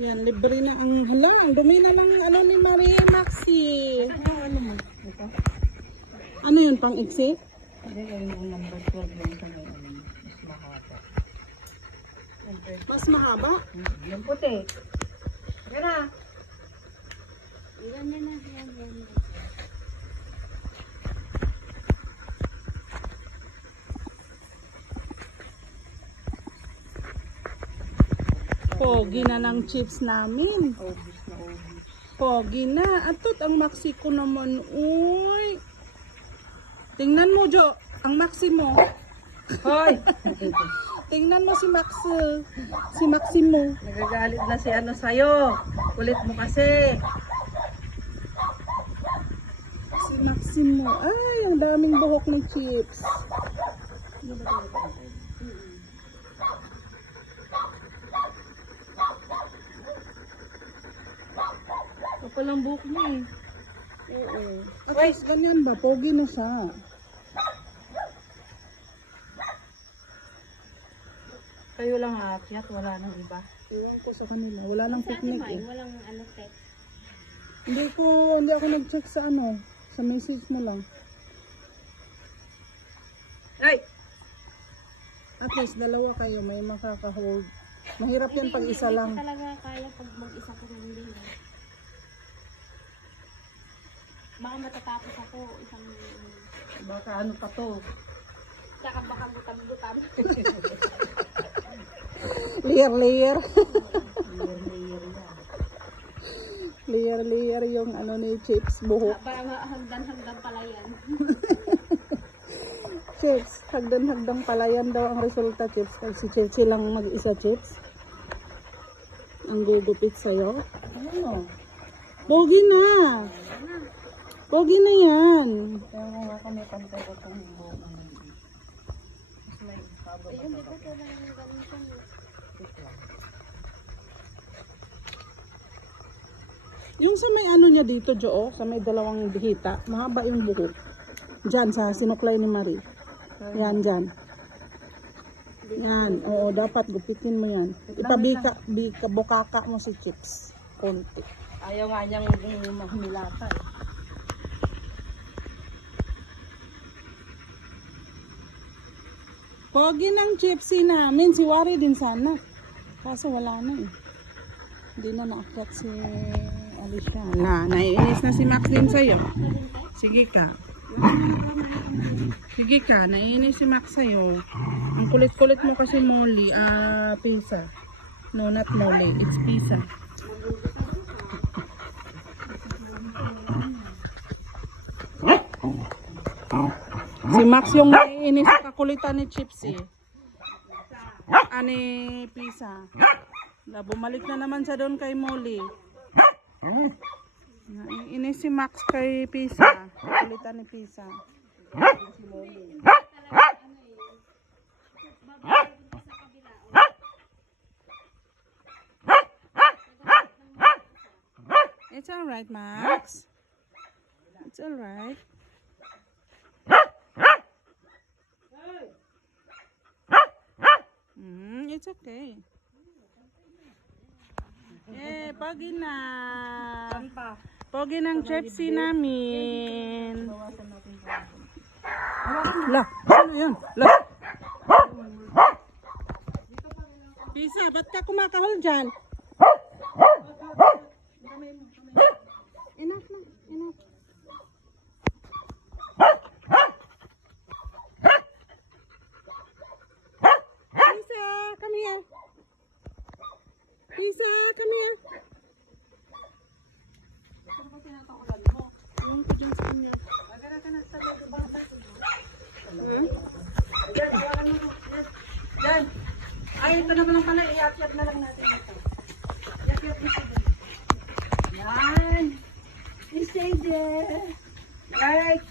Yan, libre na ang hala. Ang dumi na lang ano ni Marie Maxi. Ano mo? Ito? Ano yun, pang iksi? Hindi, yung number 12 yung sa may mas mahaba. Mas mahaba? Yung puti. Tara na. Yan. Pogi na ng chips namin. Obvious na obvious. Pogi na. Atot ang maxi ko naman. Uy. Tingnan mo, Jo. Ang maxi mo. Hoy! Tingnan mo si Max. Si Maximo. Nagagalit na si ano sa'yo. Kulit mo kasi. Si Maximo. Ay, ang daming buhok ng chips. Kapal ang buhok niya eh. Oo. At least ganyan ba? Pogi na siya. Kayo lang aakyat, wala nang iba. Iwan ko sa kanila. Wala nang Sa atin picnic may eh. walang ano text. Hindi ako nag-check sa ano. Sa message mo lang. Ay! At least dalawa kayo may makaka-hold. Mahirap yan pag isa lang. Hindi ko talaga kaya pag mag-isa ko lang din. Baka matatapos ako isang Baka ano pa to. tsaka baka gutam-gutam. Layer. Layer na. Layer yung ano ni chips buhok. Parang hagdan-hagdan pala yan. Chips, hagdan pala yan daw ang resulta chips. Pag si Chelsea lang mag-isa chips. Ang gugupit sa'yo. Ano? Pogi na. Pogi na yan. Kaya mo nga kami pantay ko itong buhok ng mas may haba pa Ayun, di pa. ba kailangan ng ganun siya? Yung sa may ano niya dito, Jo, sa may dalawang hita, mahaba yung buhok. Diyan, sa sinuklay ni Marie. Yan, dyan. Yan, oo, dapat gupitin mo yan. Bukaka mo si chips. Konti. Ayaw nga niyang mahumilata eh. Pogi ng chipsy namin. Si Wari din sana. Kaso wala na eh. Hindi na naakyat si Alicia. Naiinis na si Max din sa'yo. Sige ka. Sige ka, naiinis si Max sa'yo. Ang kulit-kulit mo kasi Molly. Pisa. No, not Molly. It's pisa. Si Max yung naiinis sa kakulitan ni Chipsy. Ani Pisa. Bumalik na naman siya doon kay Molly. Naiinis si Max kay Pisa. Kakulitan ni Pisa. It's alright, Max. It's alright. It's okay. Pogi na. Pogi ng Chipsy namin. La, ano yan? La. Pisa, ba't ka kumakahol dyan? Enough na, enough. Pisa, come here. Pisa, come here. Ano ba tinatakulan mo? Ayun ko dyan sa kanya. Agara ka na sa loob. Yan! Ay, ito na lang pala. I-akyat na lang natin ito. I-akyat na ito. Yan! You stay there. Right.